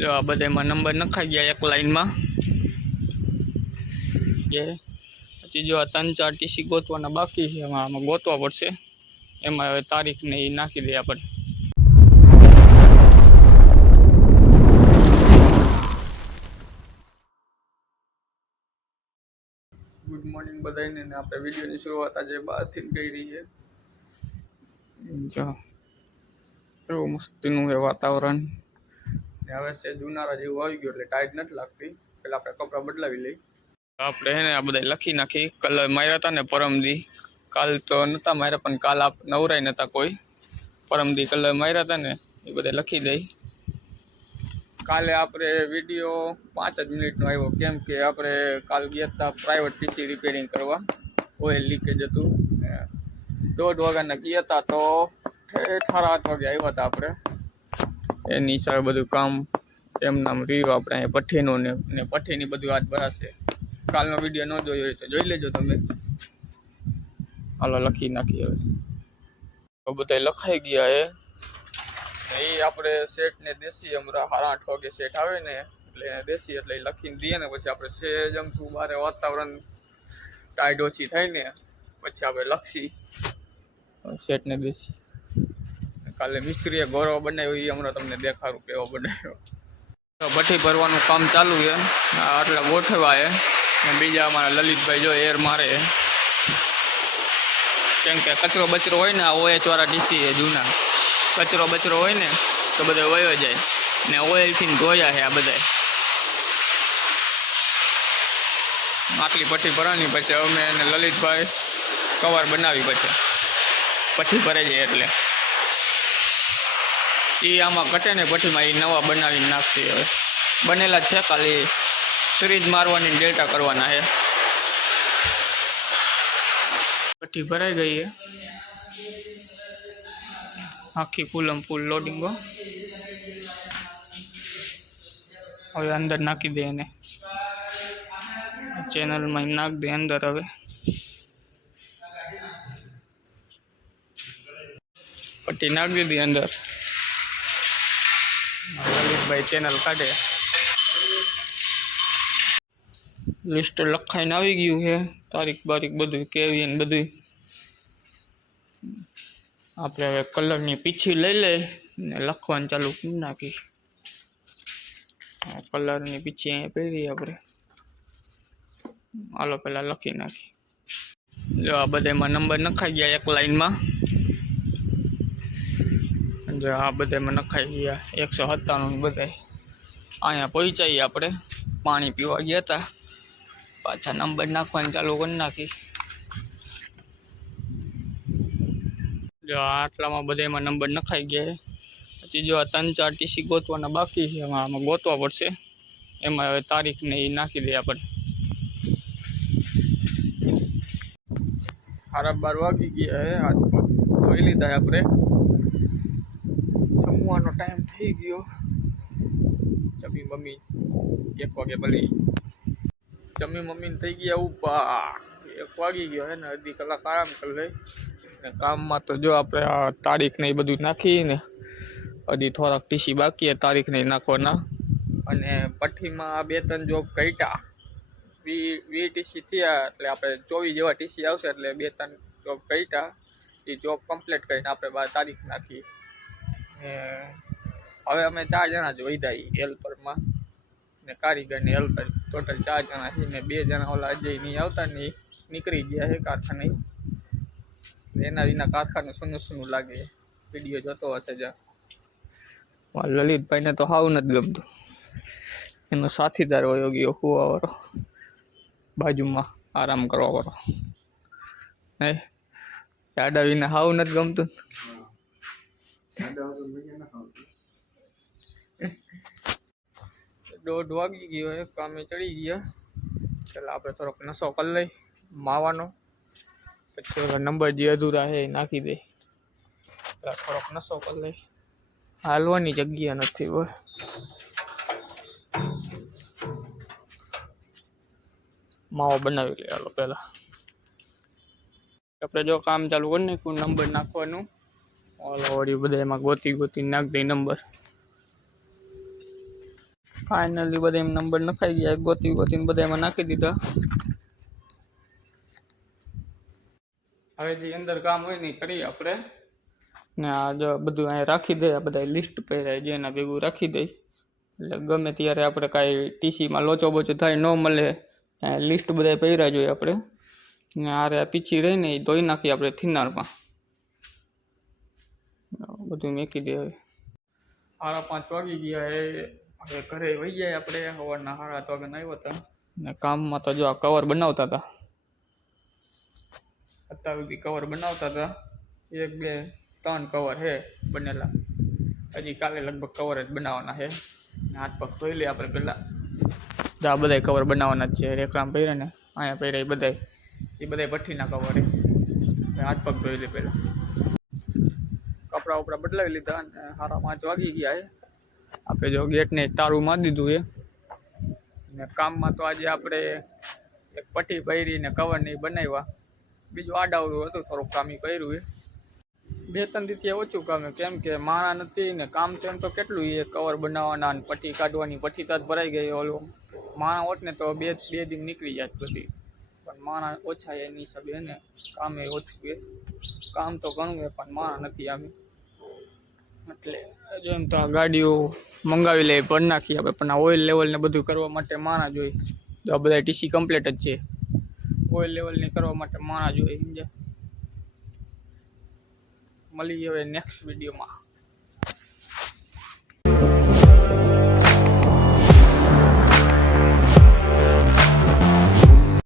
જો આ બધામાં નંબર નખાઈ ગયા એક લાઈનમાં જે પછી જો આ 3-4 ટીસી ગોતવાના બાકી છે, આમાં ગોતવા પડશે. એમાં હવે તારીખ ને એ નાખી દઈએ આપણે. ગુડ મોર્નિંગ બધાને. આપણે વિડીયોની શરૂઆત આજે બહારથી કરી છે. જો એવું મસ્તીનું છે વાતાવરણ. હવે છે જુનારા જેવું આવી ગયું એટલે ટાઈટ નથી લાગતી. પેલા આપણે કપડાં બદલાવી લઈ. આપણે હે ને આ બધા લખી નાખી. કલર માર્યા હતા ને પરમદી. કાલ તો નહોતા માર્યા, પણ કાલ આપ નવરાય નહોતા કોઈ. પરમદી કલર માર્યા હતા ને એ બધા લખી દઈ. કાલે આપણે વિડીયો 5 જ મિનિટનો આવ્યો, કેમ કે આપણે કાલ ગયા હતા પ્રાઇવેટ પીસી રિપેરિંગ કરવા. ઓઇલ લીકેજ હતું. 1:30 વાગ્યાના ગયા હતા તો 8:30 વાગે આવ્યા હતા આપણે. એની હિસાબે બધું કામ એમ નામ રહ્યું. આપણે અહીંયા પઠ્ઠીનું ને પઠ્ઠીની બધું આજ ભરાશે. કાલનો વિડીયો ન જોયો હોય તો જોઈ લેજો તમે. હાલો લખી નાખીએ હવે. બધા લખાઈ ગયા એ આપણે સેટ ને દેશી હમણાં 8:30 વાગે સેટ આવે ને એટલે દેશી એટલે લખીને દઈએ ને પછી આપણે સેજ અમથું બારે વાતાવરણ ટાઈટ ઓછી થાય ને પછી આપણે લખી સેટ ને દેશી. કાલે મિસ્ત્રીએ ગૌરવ બનાવ્યો એ હમણાં તમને દેખાડું કેવો બનાવ્યો. ભઠ્ઠી ભરવાનું કામ ચાલુ છે. આટલા ગોઠવા છે. બીજા અમારા લલિતભાઈ જો એર મારે, કેમ કે કચરો બચરો હોય ને આ OH વાળા ડીસી છે જૂના. કચરો બચરો હોય ને તો બધો વયો જાય ને ઓઇલથી ધોયા છે આ બધા. આટલી પઠ્ઠી ભરવાની પછી અમે એને લલિતભાઈ કવર બનાવી પછી ભરાઈ જાય એટલે એ આમાં ઘટે ને પઠ્ઠીમાં એ નવા બનાવીને નાખશે. હવે બનેલા છે, ખાલી સિરીજ મારવાની ડેલ્ટા કરવાના છે. પઠ્ઠી ભરાઈ ગઈ છે આખી ફૂલ લોડિંગો. હવે અંદર નાખી દે એને ચેનલમાં નાખ દે અંદર. હવે પટ્ટી નાખી દીધી અંદર. લલિતભાઈ ચેનલ કાઢે. લિસ્ટ લખાઈને આવી ગયું છે, તારીખ બારીખ બધું કેવી ને બધું. આપણે હવે કલરની પીછી લઈ લે ને લખવાનું ચાલુ કરી નાખી. કલરની પીછી અહીંયા પહેરી આપણે. હાલો પેલા લખી નાખી. જો આ બધામાં નંબર નખાઈ ગયા એક લાઈનમાં. જો આ બધામાં નખાઈ ગયા 197 બધા. અહીંયા પહોંચાઈએ આપણે. પાણી પીવા ગયા હતા, પાછા નંબર નાખવાનું ચાલુ કરી નાખી. જો આટલામાં બધામાં નંબર નખાઈ ગયા. પછી જો આ 3-4 ટીસી ગોતવાના બાકી છે, આમાં ગોતવા પડશે. એમાં હવે તારીખ ને એ નાખી દઈએ આપણે. 12:30 વાગી ગયા છે. હાથ પગ ધોઈ લીધા આપણે. જમવાનો ટાઈમ થઈ ગયો. જમી મમ્મી 1 વાગે ભલી જમી મમ્મીને થઈ ગયા ઉપા. 1 વાગી ગયો હે ને, અડધી કલાક આરામ કરી લઈ. ને કામમાં તો જો આપણે આ તારીખ ને એ બધું નાખીને હજી થોડાક ટીસી બાકી છે તારીખ ને નાખવાના. અને પઠ્ઠીમાં 2-3 જોબ ઘટ્યા. 20 ટીસી થયા એટલે આપણે 24 જેવા ટીસી આવશે એટલે 2-3 જોબ ઘટ્યા. એ જોબ કમ્પ્લીટ કરીને આપણે બાર તારીખ નાખી. હવે અમે 4 જણા જ વધ્યા હેલ્પરમાં ને કારીગર ને હેલ્પર. ટોટલ 4 જણા છે ને 2 જણા ઓલા અજય નહીં આવતા ને નીકળી ગયા છે કારખાને. એના વિના કારખાનું સૂનું લાગે. વિડીયો જોતો હશે જ. લલિતભાઈને તો હાવ નથી ગમતું. એનો સાથીદાર વયો ગયો હુવાવાળો, બાજુમાં આરામ કરવા વાળો. હે જાડા વિના હાવ નથી ગમતું. 1:30 વાગી ગયો હે, કામે ચડી ગયા. ચાલો આપણે થોડોક નશો કરી લઈ માવાનો. પછી ઓલા નંબર જે અધૂરા છે એ નાખી દે. થોડોક નશો કરી લઈ. હાલવાની જગ્યા નથી. બોલ માવો બનાવી લે હાલો પહેલા. આપણે જો કામ ચાલુ કરી નાખ્યું, નંબર નાખવાનું. ઓલો વળી બધા એમાં ગોતી નાખ દે નંબર. ફાઇનલી બધા એમ નંબર નખાઈ ગયા, ગોતી ગોતીને બધા એમાં નાખી દીધા. હવે જે અંદર કામ હોય ને એ કરીએ આપણે. ને આ જો બધું અહીંયા રાખી દે, આ બધા લિસ્ટ પહેરાય જે એના ભેગું રાખી દઈ, એટલે ગમે ત્યારે આપણે કાંઈ ટીસીમાં લોચો બોચો થાય ન મળે, લિસ્ટ બધા પહેર્યા જોઈએ આપણે. ને આરે આ પીછી રહીને એ ધોઈ નાખીએ આપણે થિનારમાં. બધું મેકી દે. હવે 5:30 વાગી ગયા હવે ઘરે વહી જાય આપણે. સવારના 7:30 વાગે આવ્યો હતા ને કામમાં તો જો આ કવર બનાવતા હતા, અત્યાર સુધી કવર બનાવતા હતા. 1 2 3 કવર છે બનેલા, હજી કાલે લગભગ કવર જ બનાવવાના છે. હાથ પગ ધોઈ લઈએ આપણે પહેલાં. આ બધા કવર બનાવવાના જ છે, રેખરામ પહેરે ને અહીંયા પહેરે એ બધા ભઠ્ઠીના કવર છે. હાથ પગ ધોઈ લે પહેલાં. કપડાં વપડા બદલાવી લીધા અને 5:30 વાગી ગયા છે. આપણે જો ગેટને તારું મારી દીધું છે. ને કામમાં તો આજે આપણે એક પટ્ટી પહેરીને કવરને બનાવ્યા. બીજું આડાવડું હતું, થોડુંક કામ કર્યું છે. 2-3 દિવસથી ઓછું કામ, કેમ કે માણા નથી ને કામ તેમ તો કેટલું એ કવર બનાવવાના અને પટ્ટી કાઢવાની. પટ્ટી તો ભરાઈ ગઈ. ઓલું માણા હોત ને તો બે દિન નીકળી જાય બધી, પણ માણા ઓછા એની હિસાબે ને કામ એ ઓછું છે. કામ તો ઘણું છે પણ માણા નથી આમે, એટલે જો એમ તો આ ગાડીઓ મંગાવી લઈએ, ભરી નાખીએ આપણે. પણ આ ઓઇલ લેવલ ને બધું કરવા માટે માણા જોઈએ. જો આ બધા ટીસી કમ્પ્લીટ જ છે. ઓઇલ લેવલ ને કરવા માટે માણા જોઈએ, સમજ્યા. મળીએ હવે નેક્સ્ટ વિડીયોમાં.